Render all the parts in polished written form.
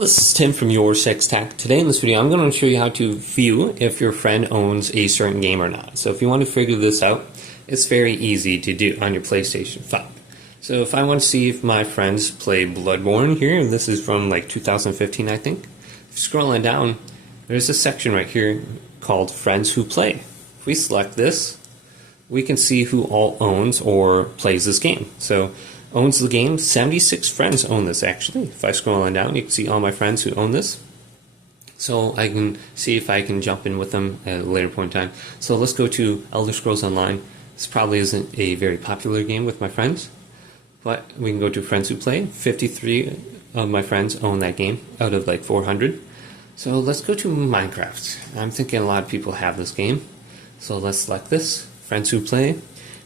This is Tim from Your Six Tech. Today in this video I'm going to show you how to view if your friend owns a certain game or not. So if you want to figure this out, it's very easy to do on your PlayStation 5. So if I want to see if my friends play Bloodborne here, this is from like 2015 I think. Scrolling down, there's a section right here called Friends Who Play. If we select this, we can see who all owns or plays this game. So owns the game, 76 friends own this actually. If I scroll on down, you can see all my friends who own this. So I can see if I can jump in with them at a later point in time. So let's go to Elder Scrolls Online. This probably isn't a very popular game with my friends, but we can go to Friends Who Play. 53 of my friends own that game out of like 400. So let's go to Minecraft. I'm thinking a lot of people have this game. So let's select this, Friends Who Play,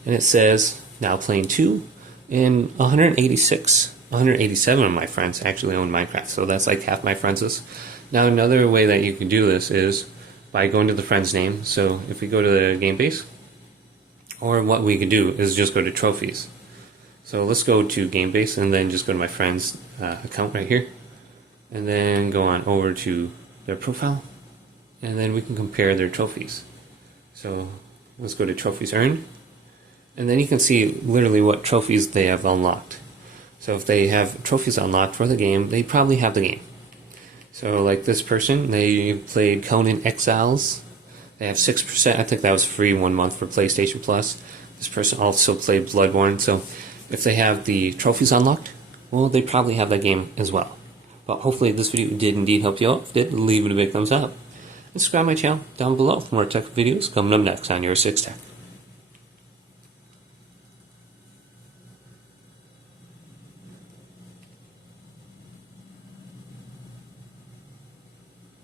and it says now playing 2. And 187 of my friends actually own Minecraft, so that's like half my friends list. Now another way that you can do this is by going to the friend's name. So if we go to the game base, or what we could do is just go to trophies. So let's go to game base and then just go to my friend's account right here, and then go on over to their profile, and then we can compare their trophies. So let's go to trophies earned. And then you can see literally what trophies they have unlocked. So if they have trophies unlocked for the game, they probably have the game. So like this person, they played Conan Exiles. They have 6%. I think that was free 1 month for PlayStation Plus. This person also played Bloodborne. So if they have the trophies unlocked, well, they probably have that game as well. But hopefully this video did indeed help you out. If it did, leave it a big thumbs up. And subscribe to my channel down below for more tech videos coming up next on Your Six Tech.